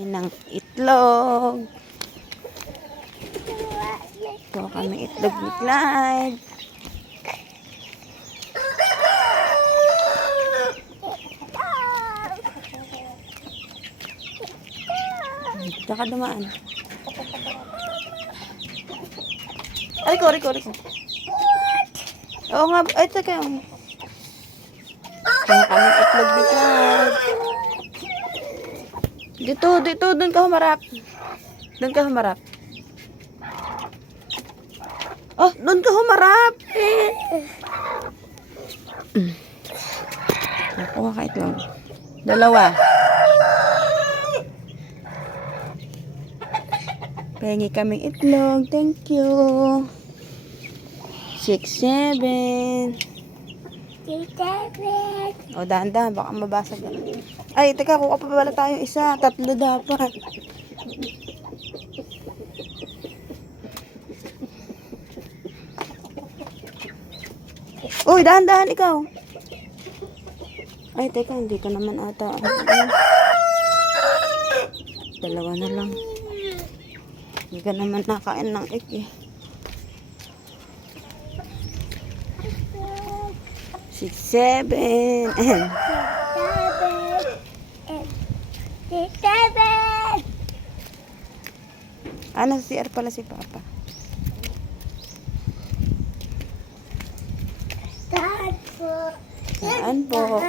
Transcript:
Ng itlog. Ito kami itlog ni Clyde. Dito ka dumaan. Ay, kori. Oo nga. Ay, teka. Ito kami itlog ni Clyde. Dito. Doon ka humarap. Oh, doon ka humarap. Nakuha ka itlog. Dalawa. Pengi kaming itlog. Thank you. 6, 7. O, dahan-dahan. Baka mabasag. Ay, teka. Kuha pa pala tayo isa. 3 dapat. Uy, dahan-dahan ikaw. Ay, teka. Hindi ka naman ata. Dalawa na lang. Hindi ka naman nakain ng egg eh. 6, 7. Nasa CR pala si Papa. Saan po?